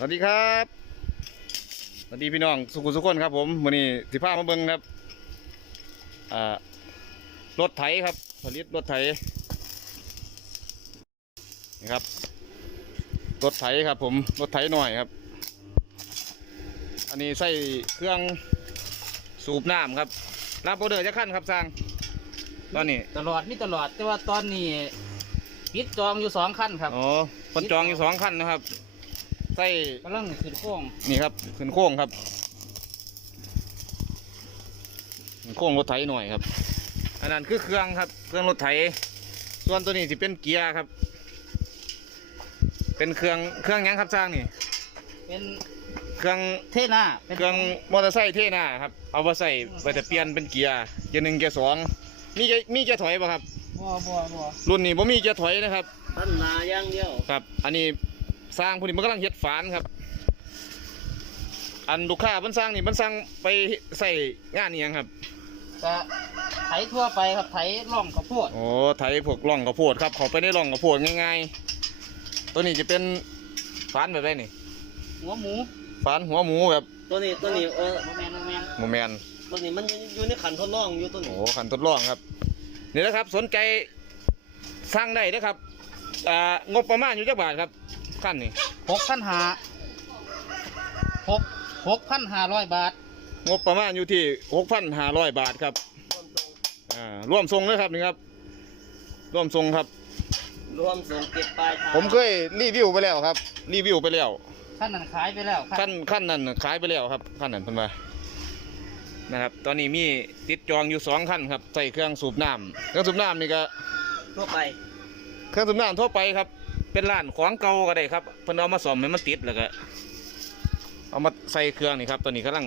สวัสดีครับสวัสดีพี่น้องสุขุมสุขคนครับ ผมวันนี้สิพามาเบิ่งครับอ่ารถไถครับ ผลิตรถไถนี่ครับรถไถครับ ผมรถไถหน่อยครับ อันนี้ใส่เครื่องสูบน้ำครับรับโอเดอร์จะขั้นครับสร้าง ตอนนี้ตลอดมีตลอดแต่ว่าตอนนี้ปิดจองอยู่สองขั้นครับอ๋อคนจองอยู่สองขั้นนะครับ ใส่กำลังขึ้นโค้งนี่ครับขึ้นโค้งครับขึ้นโค้งรถไถหน่อยครับ อันนั้นคือเครื่องครับเครื่องรถไถ ส่วนตัวนี้สิเป็นเกียร์ครับ เป็นเครื่องเครื่องหยังครับสร้างนี่ เป็นเครื่องเทน่าเป็นเครื่องมอเตอร์ไซค์เท่หน้าครับเอามาใส่ไปแต่เปลี่ยนเป็นเกียร์เกียร์หนึ่งเกียร์สองมีเกียร์มีเกียร์ถอยป่ะครับบัวบัวบัวรุ่นนี้ผมมีเกียร์ถอยนะครับท่านนาอย่างเดียวครับ อันนี้ สร้างพอดีมันกำลังเฮ็ดฝานครับ อันลูกค้ามันสร้างนี่มันสร้างไปใส่งานนี่ยังครับจะไถทั่วไปครับไถล่องข้าวโพดโอ้ไถพวกร่องกระโพดครับเขาไปในร่องกระโพดง่ายๆ ตัวนี้จะเป็นฝานแบบไรนี่หัวหมูฝานหัวหมูแบบตัวนี้ตัวนี้เออโมแมนโมแมนโมแมนตัวนี้มันอยู่ในขันทดลองอยู่ตัวนี้โอ้ขันทดลองครับนี่นะครับสนใจสร้างได้นะครับอ่างบประมาณอยู่จักบาทครับ ขั้นนี่หกพันหาหกหกพันห้าร้อยบาท งบประมาณอยู่ที่หกพันห้าร้อยบาทครับอ่าร่วมทรงเลยครับนี่ครับร่วมทรงครับ รวมส่งเก็บปลายทางผมเคยรีวิวไปแล้วครับ รีวิวไปแล้วขั้นนั้นขายไปแล้วขั้นขั้นนั้นขายไปแล้วครับขั้นนั้นเพิ่นว่านะครับ ตอนนี้มีติดจองอยู่สองขั้นครับใส่เครื่องสูบน้ำเครื่องสูบน้ำนี่ก็ทั่วไป เครื่องสูบน้ำทั่วไปครับ เป็นร้านของเก่าก็ได้ครับเพิ่นเอามาซ่อมให้มันติดแล้วก็เอามาใส่เครื่องนี่ครับตัวนี้กำลัง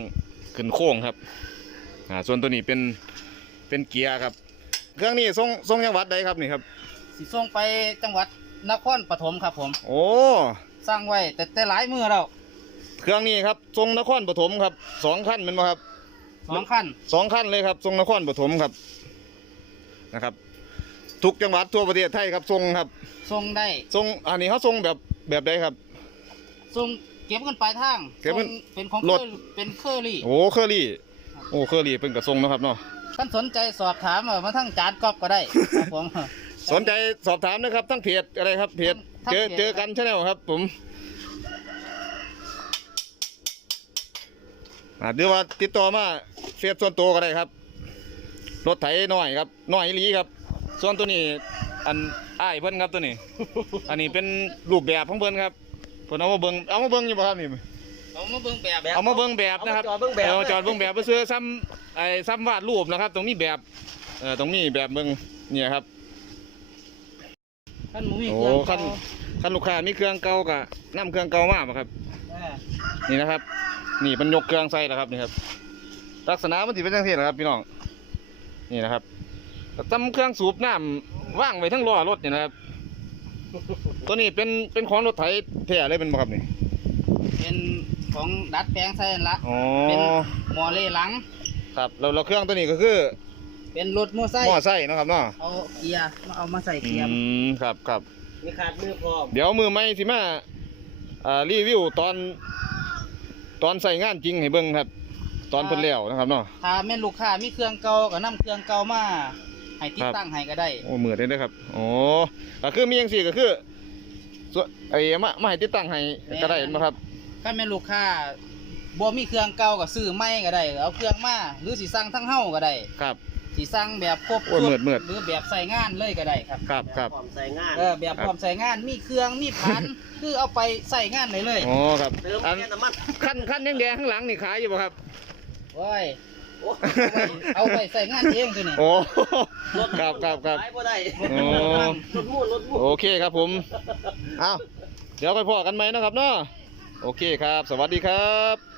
ขึ้นโค้งครับอ่าส่วนตัวนี้เป็นเป็นเกียร์ครับ เครื่องนี้ทรงทรงจังหวัดใดครับนี่ครับสิส่งไปจังหวัดนครปฐมครับผม โอ้สร้างไว้แต่แต่หลายมือแล้วเครื่องนี้ครับทรงนครปฐมครับสองขั้นแมันบ่ครับสองขั้นสองขั้นเลยครับทรงนครปฐมครับนะครับ ทุกจังหวัดทั่วประเทศไทยครับทรงครับส่งได้ทรงอันนี้เขาทรงแบบแบบใดครับส่งเก็บกันปลายทางเก็บเงินส่งเป็นของรถ เคอร์เป็นเคอรี่โอ้เคอรี่ โอ้เคอรี่เป็นกระทรงเนาะครับเนาะ ท่านสนใจสอบถามเออมาทั้งจานกอบก็ได้ ครับผม สนใจสอบถามนะครับ ทั้งเพจอะไรครับเพจทั้งเจอเพจ เจอกันชาแนลครับ ผมอ่าเดี๋ยวว่าติดต่อมาเฟซส่วนตัวก็ได้ครับ รถไถน้อยครับน้อยอีหลีครับ ส่วนตัวนี้อันอ้ายเพิ่นครับตัวนี้ อันนี้เป็นรูปแบบของเพิ่นครับเพิ่นเอามาเบิ่งเอามาเบิ่งอยู่บ่ครับนี่เอามาเบิ่งแบบเอามาเบิ่งแบบนะครับเอามาจอดเบิ่งแบบ เอามาจอดเบิ่งแบบไปซื้อซ้ำไอ้ซ้ำวาดรูปนะครับ ตรงนี้แบบเออตรงนี้แบบเบิ่งเนี่ยครับท่านหมูมีโอ้เครื่องขั้นขั้นลูกค้ามีเครื่องเก่ากับนํเครื่องเก่ามาบ่ครับเออนี่นะครับ นี่มันยกเครื่องใส่แล้วครับนี่ครับ ลักษณะมันสิเป็นจังซี่นะครับ พี่น้อง นี่นะครับ ตำเครื่องสูบน้ำว่างไว้ทั้งล้อรถนี่นะครับ ตัวนี้เป็นเป็นของรถไถแท้เลยเป็นบ่ครับนี่เป็นของดัดแปลงใส่นั่นละอ๋อเป็นหมอเล่หลัง ครับแล้วแล้วเครื่องตัวนี้ก็คือเป็นรถมอไซค์หม้อไส้เนาะครับเนาะเอาเกียร์มาเอามาใส่อืเกียร์มครับครับ มีขาดมือพร้อมเดี๋ยวมือไม่สิมาอ่ารีวิวตอนตอนใส่งานจริงให้เบิ่งครับ ตอนเพิ่นแล้วนะครับเนาะถ้าแม่นลูกค้ามีเครื่องเก่าก็นํเครื่องเก่ามา ให้ติดครับตั้งให้ก็ได้โอ้เหมือนได้เลยครับโอ้ก็คือมีอย่างสี่ก็คือส่วนไอ้มามาให้ติดตั้งให้ก็ได้ไหมครับถ้าแม่นลูกค้าบ่มีเครื่องเก่าก็ซื้อใหม่ก็ได้เอาเครื่องมาหรือสิสั่งทั้งเฮาก็ได้ครับสิสั่งแบบครบโอ้ยชุมืดมืดหรือแบบใส่งานเลยก็ได้ครับครับครับพร้อมใส่งานเออแบบพร้อมใส่งานมีเครื่องมีพันคือเอาไปใส่งานเลยเลยอ๋อครับเติมอันแค่น้ำมันขั้นขั้นแดงๆข้างหลังนี่ขายอยู่ป่ะครับโอ้ยโอ้ เอาไปใส่งานเองตัวนี้โอ้รถครับครับครับขายบ่ได้โอ้รถมุ่นรถมุ่นโอเคครับผมเอาเดี๋ยวไปพอกันไหมนะครับเนาะโอเคครับ สวัสดีครับ